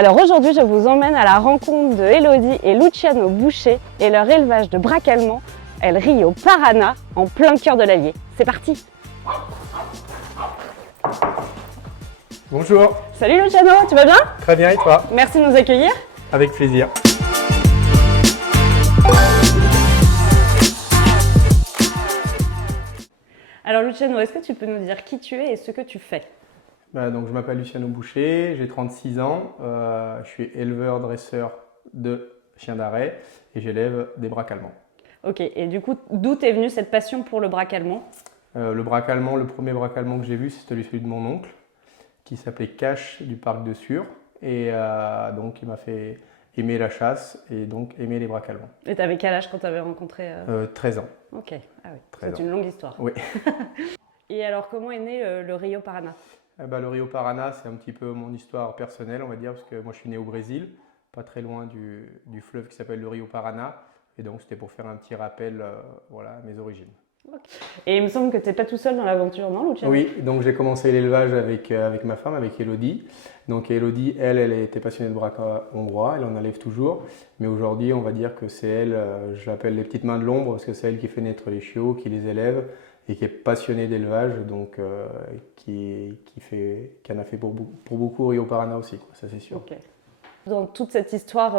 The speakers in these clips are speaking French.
Alors aujourd'hui, je vous emmène à la rencontre de Elodie et Luciano Boucher et leur élevage de braque allemand El Rio Paraná en plein cœur de l'Allier. C'est parti! Bonjour. Salut Luciano, tu vas bien? Très bien, et toi? Merci de nous accueillir. Avec plaisir. Alors Luciano, est-ce que tu peux nous dire qui tu es et ce que tu fais? Donc, je m'appelle Luciano Boucher, j'ai 36 ans, je suis éleveur-dresseur de chiens d'arrêt et j'élève des braques allemands. Ok, et du coup, d'où t'es venue cette passion pour le braque allemand? Le braque allemand, le premier braque allemand que j'ai vu, c'est celui de mon oncle, qui s'appelait Cache du parc de Sure. Et donc, il m'a fait aimer la chasse et donc aimer les braques allemands. Et t'avais quel âge quand t'avais rencontré 13 ans. Ok, ah oui, 13 c'est ans. une longue histoire. Oui. Et alors, comment est né le Rio Paraná? Le Rio Paraná, c'est un petit peu mon histoire personnelle, on va dire, parce que moi je suis né au Brésil, pas très loin du fleuve qui s'appelle le Rio Paraná. Et donc c'était pour faire un petit rappel voilà, à mes origines. Et il me semble que tu n'es pas tout seul dans l'aventure, non Luciano? Oui, donc j'ai commencé l'élevage avec ma femme, avec Elodie. Donc Elodie, elle était passionnée de braque hongrois, elle en élève toujours. Mais aujourd'hui, on va dire que c'est elle, je l'appelle les petites mains de l'ombre, parce que c'est elle qui fait naître les chiots, qui les élève et qui est passionnée d'élevage, donc qui en a fait pour beaucoup au Rio Paraná aussi, quoi, ça c'est sûr. Okay. Dans toute cette histoire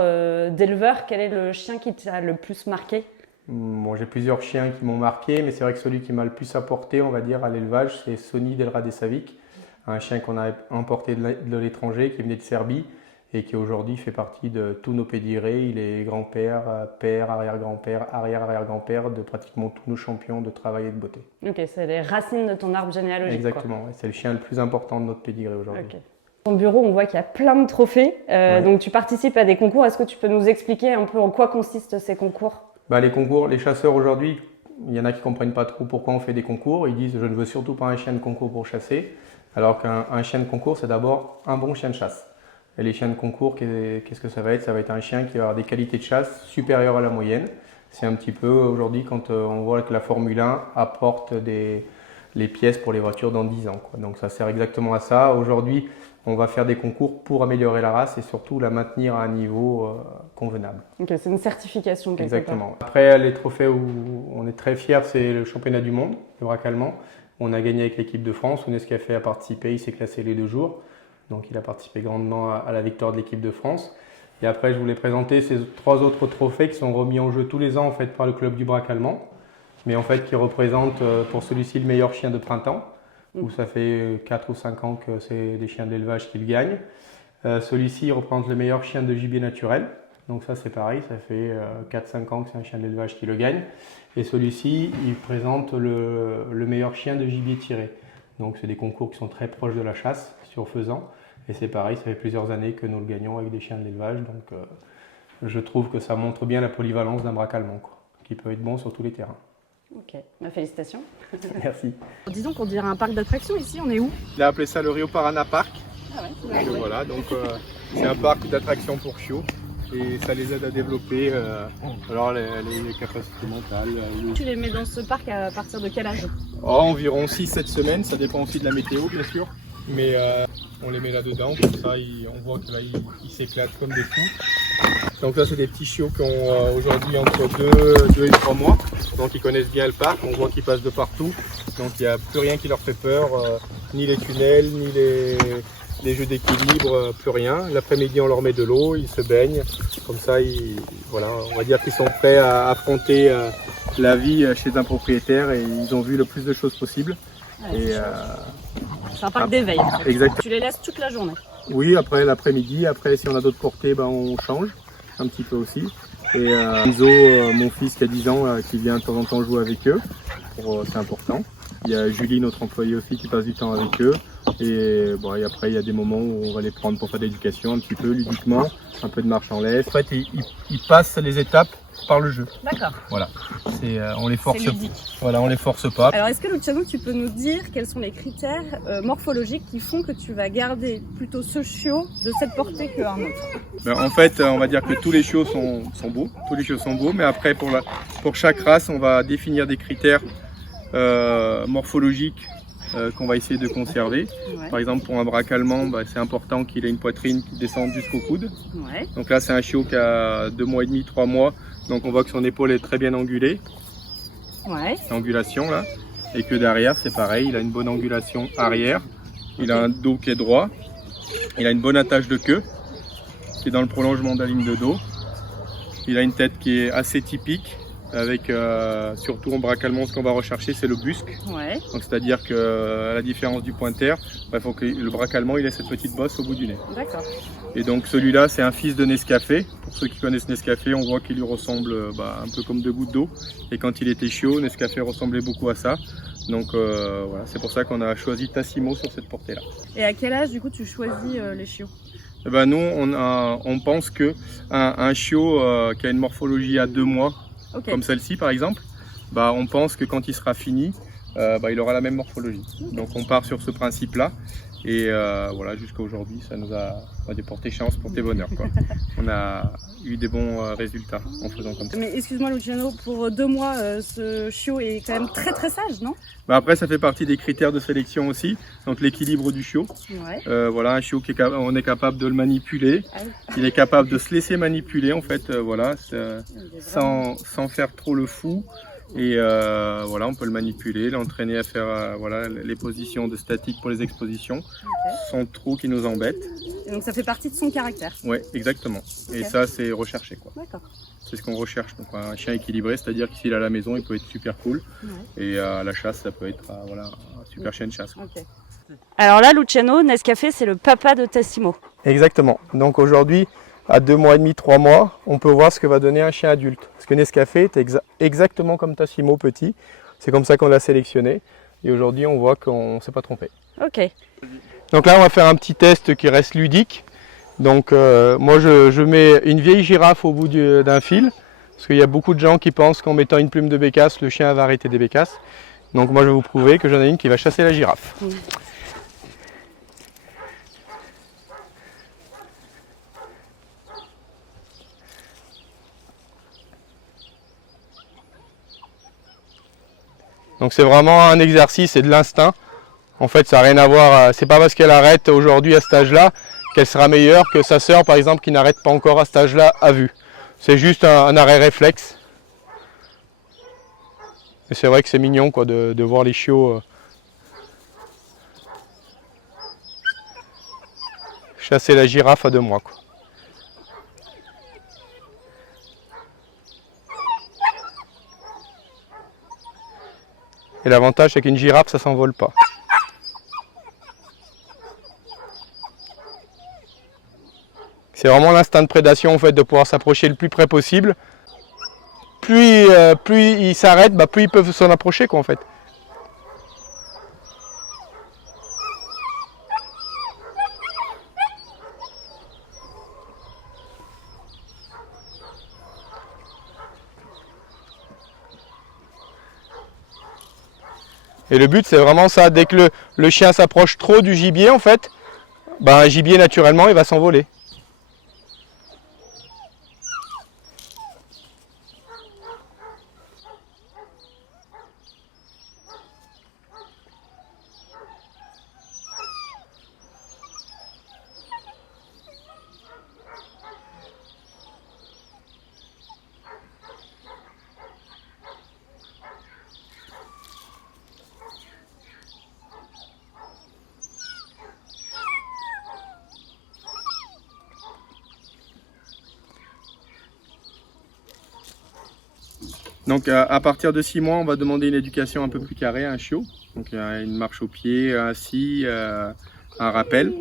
d'éleveur, quel est le chien qui t'a le plus marqué? Bon, j'ai plusieurs chiens qui m'ont marqué, mais c'est vrai que celui qui m'a le plus apporté, on va dire, à l'élevage, c'est Sony del Radesavic, un chien qu'on a importé de l'étranger, qui venait de Serbie et qui aujourd'hui fait partie de tous nos pédigrés. Il est grand-père, père, arrière-grand-père, arrière-arrière-grand-père de pratiquement tous nos champions de travail et de beauté. Ok, c'est les racines de ton arbre généalogique. Exactement, c'est le chien le plus important de notre pédigré aujourd'hui. Okay. Dans ton bureau, on voit qu'il y a plein de trophées, ouais. Donc tu participes à des concours. Est-ce que tu peux nous expliquer un peu en quoi consistent ces concours? Les concours, les chasseurs aujourd'hui, il y en a qui ne comprennent pas trop pourquoi on fait des concours. Ils disent « je ne veux surtout pas un chien de concours pour chasser », alors qu'un chien de concours, c'est d'abord un bon chien de chasse. Et les chiens de concours, qu'est-ce que ça va être? Ça va être un chien qui va avoir des qualités de chasse supérieures à la moyenne. C'est un petit peu aujourd'hui quand on voit que la Formule 1 apporte les pièces pour les voitures dans 10 ans, quoi. Donc ça sert exactement à ça. Aujourd'hui, on va faire des concours pour améliorer la race et surtout la maintenir à un niveau convenable. Ok, c'est une certification quelque Exactement. Après, les trophées où on est très fiers, c'est le championnat du monde, le braque allemand. On a gagné avec l'équipe de France. Ounescafé a participé, il s'est classé les 2 jours. Donc il a participé grandement à la victoire de l'équipe de France. Et après, je voulais présenter ces 3 autres trophées qui sont remis en jeu tous les ans en fait, par le club du braque allemand, mais en fait qui représentent pour celui-ci le meilleur chien de printemps, où ça fait 4 ou 5 ans que c'est des chiens d'élevage qui le gagnent. Celui-ci représente le meilleur chien de gibier naturel, donc ça c'est pareil, ça fait 4-5 ans que c'est un chien d'élevage qui le gagne. Et celui-ci, il présente le meilleur chien de gibier tiré. Donc c'est des concours qui sont très proches de la chasse, sur faisan. Et c'est pareil, ça fait plusieurs années que nous le gagnons avec des chiens de l'élevage, donc je trouve que ça montre bien la polyvalence d'un braque allemand, quoi, qui peut être bon sur tous les terrains. Ok, félicitations. Merci. Disons qu'on dirait un parc d'attractions ici, on est où? Il a appelé ça le Rio Paraná Park. Ah ouais, donc, voilà, donc c'est un parc d'attractions pour chiots et ça les aide à développer alors les capacités mentales. Tu les mets dans ce parc à partir de quel âge? Environ 6-7 semaines, ça dépend aussi de la météo bien sûr. Mais on les met là-dedans, comme ça on voit que là ils s'éclatent comme des fous. Donc là c'est des petits chiots qui ont aujourd'hui entre 2 et 3 mois. Donc ils connaissent bien le parc, on voit qu'ils passent de partout. Donc il n'y a plus rien qui leur fait peur, ni les tunnels, ni les jeux d'équilibre, plus rien. L'après-midi on leur met de l'eau, ils se baignent. Comme ça, voilà, on va dire qu'ils sont prêts à affronter la vie chez un propriétaire et ils ont vu le plus de choses possible. Ouais, c'est un parc d'éveil. En fait. Exact. Tu les laisses toute la journée? Oui, après l'après-midi. Après, si on a d'autres portées, on change un petit peu aussi. Et Enzo, mon fils qui a 10 ans, qui vient de temps en temps jouer avec eux. C'est important. Il y a Julie, notre employée aussi, qui passe du temps avec eux. Et après, il y a des moments où on va les prendre pour faire de l'éducation un petit peu, ludiquement, un peu de marche en laisse. En fait, ils passent les étapes par le jeu. D'accord. Voilà. On les force. C'est ludique. Voilà, on les force pas. Alors, est-ce que Luciano, tu peux nous dire quels sont les critères morphologiques qui font que tu vas garder plutôt ce chiot de cette portée qu'un autre? En fait, on va dire que tous les chiots sont beaux. Tous les chiots sont beaux, mais après, pour chaque race, on va définir des critères morphologiques qu'on va essayer de conserver. Ouais. Par exemple, pour un braque allemand, c'est important qu'il ait une poitrine qui descende jusqu'au coude. Ouais. Donc là, c'est un chiot qui a 2 mois et demi, 3 mois. Donc on voit que son épaule est très bien angulée, Ouais. angulation là. Et que derrière, c'est pareil, il a une bonne angulation arrière. Il a un dos qui est droit. Il a une bonne attache de queue qui est dans le prolongement de la ligne de dos. Il a une tête qui est assez typique, avec surtout en braque allemand, ce qu'on va rechercher, c'est le busque. Ouais. Donc c'est-à-dire que à la différence du pointer, il faut que le braque allemand il ait cette petite bosse au bout du nez. D'accord. Et donc celui-là, c'est un fils de Nescafé. Pour ceux qui connaissent Nescafé, on voit qu'il lui ressemble un peu comme 2 gouttes d'eau. Et quand il était chiot, Nescafé ressemblait beaucoup à ça. Donc voilà, c'est pour ça qu'on a choisi Tassimo sur cette portée-là. Et à quel âge du coup tu choisis les chiots? Eh ben, nous, on pense que un chiot qui a une morphologie à 2 mois, Okay. comme celle-ci par exemple, on pense que quand il sera fini, il aura la même morphologie. Okay. Donc on part sur ce principe-là. Et voilà, jusqu'à aujourd'hui, ça nous a porté chance, porté bonheur, quoi. On a eu des bons résultats en faisant comme ça. Mais excuse-moi Luciano, pour 2 mois, ce chiot est quand même très très sage, non? Après, ça fait partie des critères de sélection aussi, donc l'équilibre du chiot. Ouais. Voilà, un chiot on est capable de le manipuler, Ah oui. il est capable de se laisser manipuler en fait, voilà, sans faire trop le fou. Et voilà, on peut le manipuler, l'entraîner à faire voilà, les positions de statique pour les expositions, Okay. sans trop qu'il nous embête. Et donc ça fait partie de son caractère. Oui, exactement. Okay. Et ça, c'est recherché, quoi. D'accord. C'est ce qu'on recherche. Donc un chien équilibré, c'est-à-dire que s'il est à la maison, il peut être super cool. Ouais. Et à la chasse, ça peut être voilà, un super chien de chasse. Okay. Alors là, Luciano, Nescafé, c'est le papa de Tassimo. Exactement. Donc aujourd'hui, à 2 mois et demi, 3 mois, on peut voir ce que va donner un chien adulte. Parce que Nescafé est exactement comme Tassimo petit. C'est comme ça qu'on l'a sélectionné. Et aujourd'hui, on voit qu'on ne s'est pas trompé. Ok. Donc là, on va faire un petit test qui reste ludique. Donc moi, je mets une vieille girafe au bout d'un fil. Parce qu'il y a beaucoup de gens qui pensent qu'en mettant une plume de bécasse, le chien va arrêter des bécasses. Donc moi, je vais vous prouver que j'en ai une qui va chasser la girafe. Donc c'est vraiment un exercice et de l'instinct. En fait, ça n'a rien à voir. C'est pas parce qu'elle arrête aujourd'hui à cet âge-là qu'elle sera meilleure que sa sœur, par exemple, qui n'arrête pas encore à cet âge-là à vue. C'est juste un arrêt réflexe. Et c'est vrai que c'est mignon, quoi, de voir les chiots chasser la girafe à 2 mois, quoi. Et l'avantage, c'est qu'une girafe, ça s'envole pas. C'est vraiment l'instinct de prédation, en fait, de pouvoir s'approcher le plus près possible. Plus ils s'arrêtent, plus ils peuvent s'en approcher, quoi, en fait. Et le but, c'est vraiment ça. Dès que le chien s'approche trop du gibier, en fait, un gibier, naturellement, il va s'envoler. Donc à partir de 6 mois, on va demander une éducation un peu plus carrée à un chiot. Donc une marche au pied, assis, un rappel.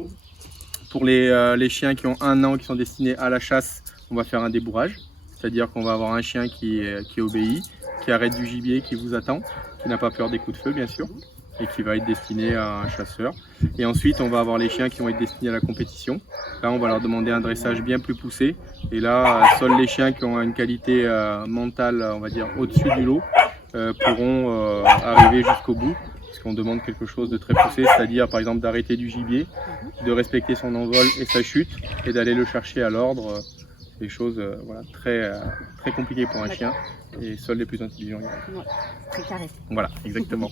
Pour les chiens qui ont 1 an, qui sont destinés à la chasse, on va faire un débourrage. C'est-à-dire qu'on va avoir un chien qui obéit, qui arrête du gibier, qui vous attend, qui n'a pas peur des coups de feu bien sûr, et qui va être destiné à un chasseur. Et ensuite, on va avoir les chiens qui vont être destinés à la compétition. Là, on va leur demander un dressage bien plus poussé. Et là, seuls les chiens qui ont une qualité mentale, on va dire, au-dessus du lot, pourront arriver jusqu'au bout. Parce qu'on demande quelque chose de très poussé, c'est-à-dire par exemple d'arrêter du gibier, de respecter son envol et sa chute, et d'aller le chercher à l'ordre. Des choses voilà, très compliquées pour un chien. Et seuls les plus intelligents y arrivent. Ouais, très carré. Voilà, exactement.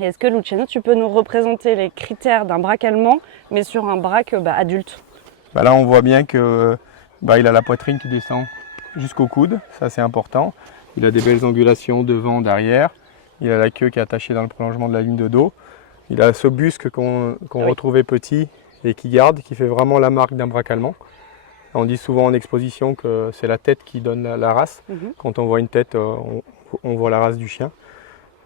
Et est-ce que Luciano, tu peux nous représenter les critères d'un braque allemand, mais sur un braque adulte? Là, on voit bien que il a la poitrine qui descend jusqu'au coude, ça c'est important. Il a des belles angulations devant, derrière. Il a la queue qui est attachée dans le prolongement de la ligne de dos. Il a ce busque qu'on retrouvait petit et qui garde, qui fait vraiment la marque d'un braque allemand. On dit souvent en exposition que c'est la tête qui donne la race. Quand on voit une tête, on voit la race du chien.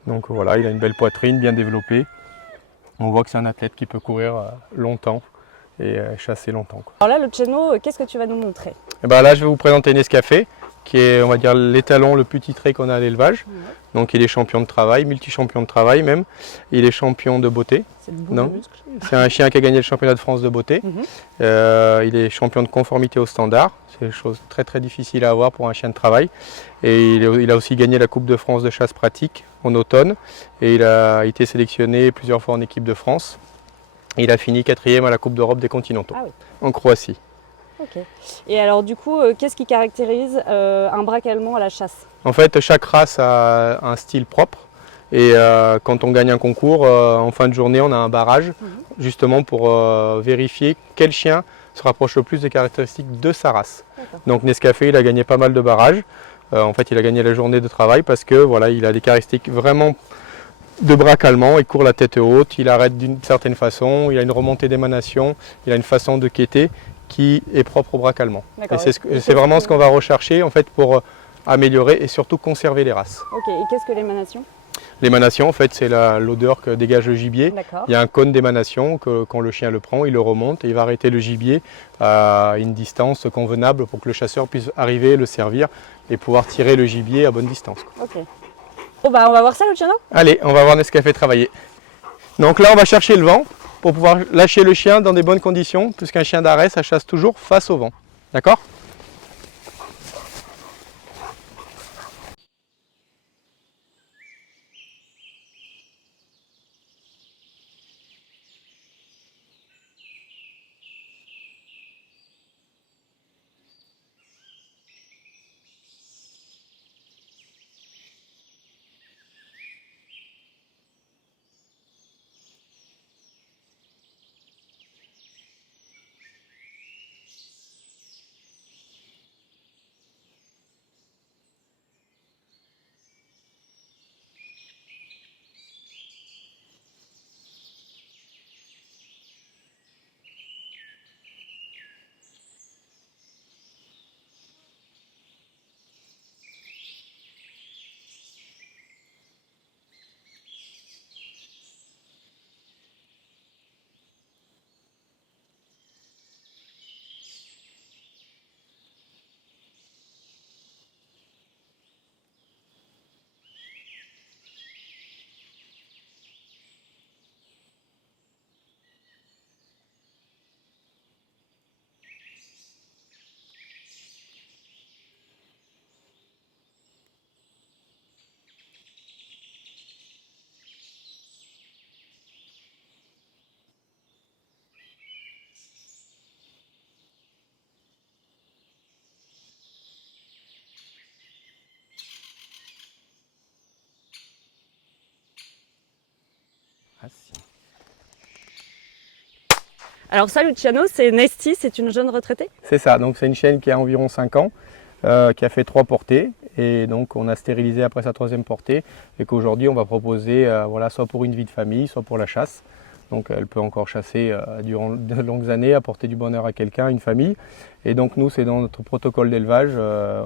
Donc voilà, il a une belle poitrine, bien développée. On voit que c'est un athlète qui peut courir longtemps et chasser longtemps, quoi. Alors là, Luciano, qu'est-ce que tu vas nous montrer? Là, je vais vous présenter Nescafé, qui est, on va dire, l'étalon le plus titré qu'on a à l'élevage. Donc il est champion de travail, multi-champion de travail même. Il est champion de beauté. C'est un chien qui a gagné le championnat de France de beauté. Il est champion de conformité au standard. C'est une chose très très difficile à avoir pour un chien de travail. Et il a aussi gagné la Coupe de France de chasse pratique en automne. Et il a été sélectionné plusieurs fois en équipe de France. Et il a fini 4e à la Coupe d'Europe des continentaux, en Croatie. Ok. Et alors du coup, qu'est-ce qui caractérise un braque allemand à la chasse? En fait, chaque race a un style propre. Et quand on gagne un concours, en fin de journée, on a un barrage, justement pour vérifier quel chien se rapproche le plus des caractéristiques de sa race. Donc Nescafé, il a gagné pas mal de barrages. En fait, il a gagné la journée de travail parce que voilà, il a des caractéristiques vraiment de braque allemand. Il court la tête haute, il arrête d'une certaine façon, il a une remontée d'émanation, il a une façon de quêter qui est propre au braque allemand. Et c'est vraiment ce qu'on va rechercher en fait pour améliorer et surtout conserver les races. Ok, et qu'est-ce que l'émanation? L'émanation, en fait, c'est l'odeur que dégage le gibier. Il y a un cône d'émanation que quand le chien le prend, il le remonte et il va arrêter le gibier à une distance convenable pour que le chasseur puisse arriver, le servir et pouvoir tirer le gibier à bonne distance. Ok. Bon on va voir ça, Luciano? Allez, on va voir Nescafé travailler. Donc là, on va chercher le vent pour pouvoir lâcher le chien dans des bonnes conditions, puisqu'un chien d'arrêt, ça chasse toujours face au vent. D'accord ? Alors ça, Luciano, c'est Nesty, c'est une jeune retraitée? C'est ça, donc c'est une chienne qui a environ 5 ans, qui a fait 3 portées. Et donc on a stérilisé après sa 3e portée et qu'aujourd'hui on va proposer voilà, soit pour une vie de famille, soit pour la chasse. Donc elle peut encore chasser durant de longues années, apporter du bonheur à quelqu'un, une famille. Et donc nous, c'est dans notre protocole d'élevage,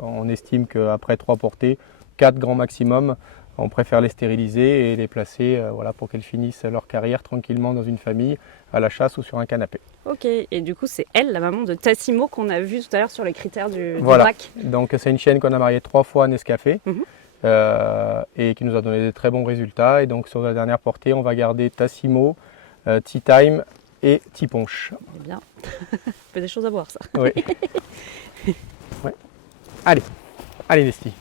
on estime qu'après 3 portées, 4 grands maximum, on préfère les stériliser et les placer voilà, pour qu'elles finissent leur carrière tranquillement dans une famille, à la chasse ou sur un canapé. Ok, et du coup c'est elle, la maman de Tassimo, qu'on a vu tout à l'heure sur les critères du voilà. braque. Donc c'est une chienne qu'on a mariée 3 fois à Nescafé et qui nous a donné de très bons résultats. Et donc sur la dernière portée, on va garder Tassimo, Tea Time et Tea Ponche. Eh bien, ça fait des choses à voir ça. Oui. Ouais. Allez, allez Nesty.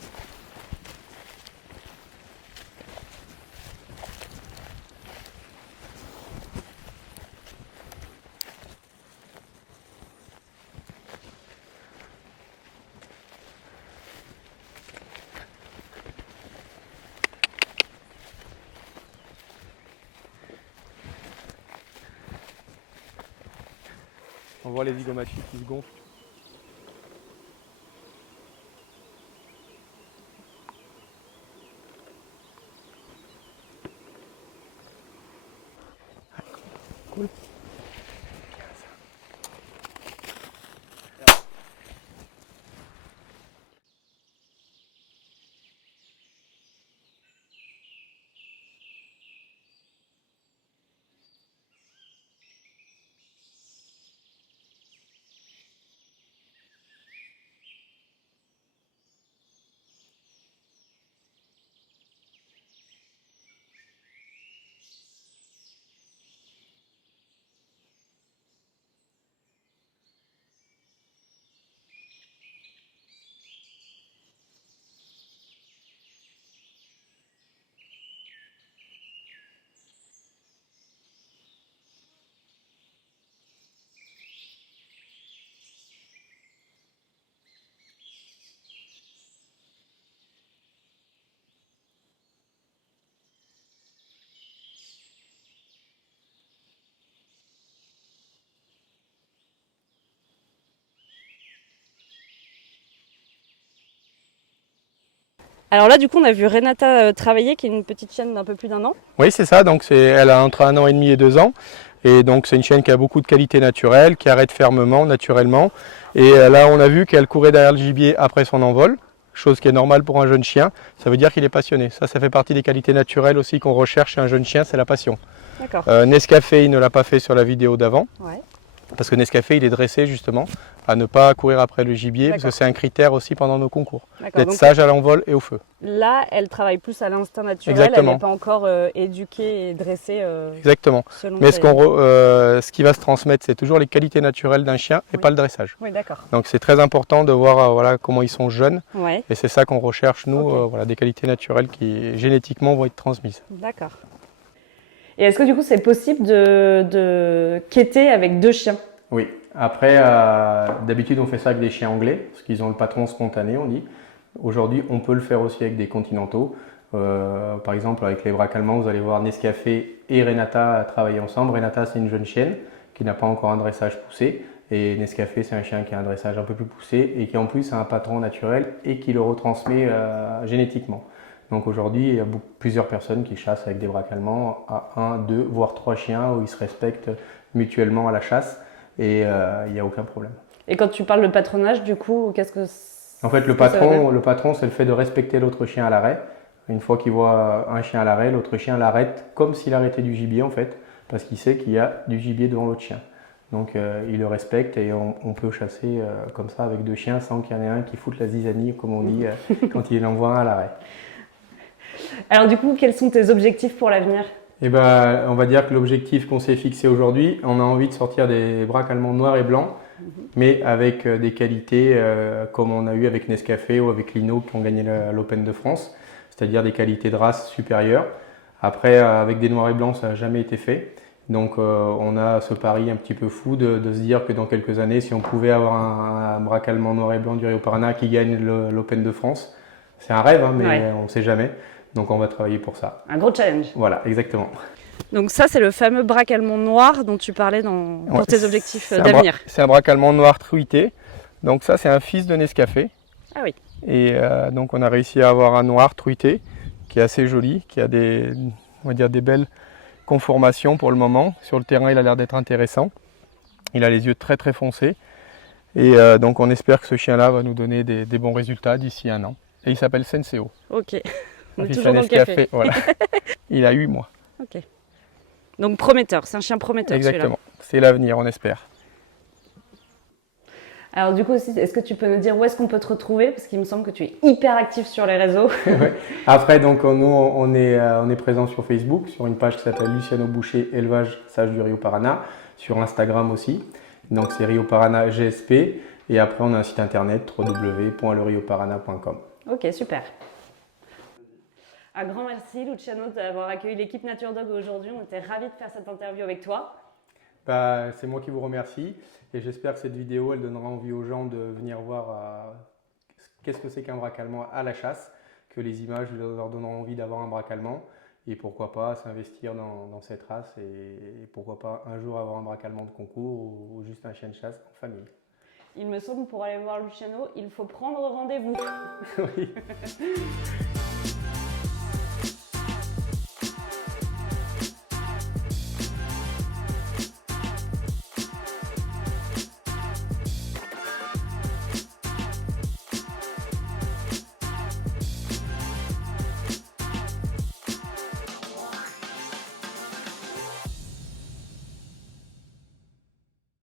On voit les zygomaties qui se gonflent. Cool. Alors là, du coup, on a vu Renata travailler, qui est une petite chienne d'un peu plus d'1 an. Oui, c'est ça. Donc elle a entre 1 an et demi et 2 ans. Et donc c'est une chienne qui a beaucoup de qualités naturelles, qui arrête fermement, naturellement. Et là, on a vu qu'elle courait derrière le gibier après son envol, chose qui est normale pour un jeune chien. Ça veut dire qu'il est passionné. Ça fait partie des qualités naturelles aussi qu'on recherche chez un jeune chien, c'est la passion. D'accord. Nescafé, il ne l'a pas fait sur la vidéo d'avant. Ouais. Parce que Nescafé, il est dressé justement à ne pas courir après le gibier, parce que c'est un critère aussi pendant nos concours. D'être sage à l'envol et au feu. Là, elle travaille plus à l'instinct naturel, Exactement. Elle n'est pas encore éduquée et dressée. Exactement. Mais ce qui va se transmettre, c'est toujours les qualités naturelles d'un chien et pas le dressage. Oui, d'accord. Donc c'est très important de voir voilà, comment ils sont jeunes. Ouais. Et c'est ça qu'on recherche, nous, voilà, des qualités naturelles qui génétiquement vont être transmises. D'accord. Et est-ce que du coup c'est possible de quêter avec 2 chiens? Oui. Après, d'habitude on fait ça avec des chiens anglais, parce qu'ils ont le patron spontané, on dit. Aujourd'hui, on peut le faire aussi avec des continentaux. Par exemple, avec les braques allemands, vous allez voir Nescafé et Renata travailler ensemble. Renata, c'est une jeune chienne qui n'a pas encore un dressage poussé. Et Nescafé, c'est un chien qui a un dressage un peu plus poussé et qui en plus a un patron naturel et qui le retransmet génétiquement. Donc aujourd'hui, il y a plusieurs personnes qui chassent avec des braques allemands à 1, 2, voire 3 chiens où ils se respectent mutuellement à la chasse et il n'y a aucun problème. Et quand tu parles de patronage, du coup, qu'est-ce que En fait, le patron, c'est le fait de respecter l'autre chien à l'arrêt. Une fois qu'il voit un chien à l'arrêt, l'autre chien l'arrête comme s'il arrêtait du gibier en fait, parce qu'il sait qu'il y a du gibier devant l'autre chien. Donc il le respecte et on peut chasser comme ça avec 2 chiens sans qu'il y en ait un qui foute la zizanie, comme on dit, quand il envoie un à l'arrêt. Alors du coup, quels sont tes objectifs pour l'avenir? Eh ben, on va dire que l'objectif qu'on s'est fixé aujourd'hui, on a envie de sortir des braques allemands noirs et blancs, mais avec des qualités comme on a eu avec Nescafé ou avec Lino qui ont gagné l'Open de France, c'est-à-dire des qualités de race supérieures. Après, avec des noirs et blancs, ça n'a jamais été fait. Donc on a ce pari un petit peu fou de se dire que dans quelques années, si on pouvait avoir un braque allemand noir et blanc du Rio Paraná qui gagne l'Open de France, c'est un rêve, hein, mais on ne sait jamais. Donc on va travailler pour ça. Un gros challenge. Voilà, exactement. Donc ça, c'est le fameux braque allemand noir dont tu parlais pour tes objectifs d'avenir. C'est un braque allemand noir truité. Donc ça, c'est un fils de Nescafé. Ah oui. Et donc on a réussi à avoir un noir truité qui est assez joli, qui a on va dire des belles conformations pour le moment. Sur le terrain, il a l'air d'être intéressant. Il a les yeux très très foncés. Et donc on espère que ce chien-là va nous donner des bons résultats d'ici 1 an. Et il s'appelle Senseo. Ok. On est fils toujours à dans le café. Nescafé, voilà. Il a 8 mois. Ok. Donc prometteur, c'est un chien prometteur. Exactement. C'est l'avenir, on espère. Alors du coup aussi, est-ce que tu peux nous dire où est-ce qu'on peut te retrouver? Parce qu'il me semble que tu es hyper actif sur les réseaux. Ouais. Après, donc, nous, on est présent sur Facebook, sur une page qui s'appelle Luciano Boucher, élevage sage du Rio Paraná, sur Instagram aussi. Donc c'est Rio Paraná GSP. Et après, on a un site internet www.lerioparana.com. Ok, super. Un grand merci Luciano d'avoir accueilli l'équipe Nature Dog aujourd'hui. On était ravis de faire cette interview avec toi. C'est moi qui vous remercie et j'espère que cette vidéo elle donnera envie aux gens de venir voir qu'est-ce que c'est qu'un braque allemand à la chasse, que les images leur donneront envie d'avoir un braque allemand Et pourquoi pas s'investir dans cette race et pourquoi pas un jour avoir un braque allemand de concours ou juste un chien de chasse en famille. Il me semble pour aller voir Luciano, il faut prendre rendez-vous. Oui.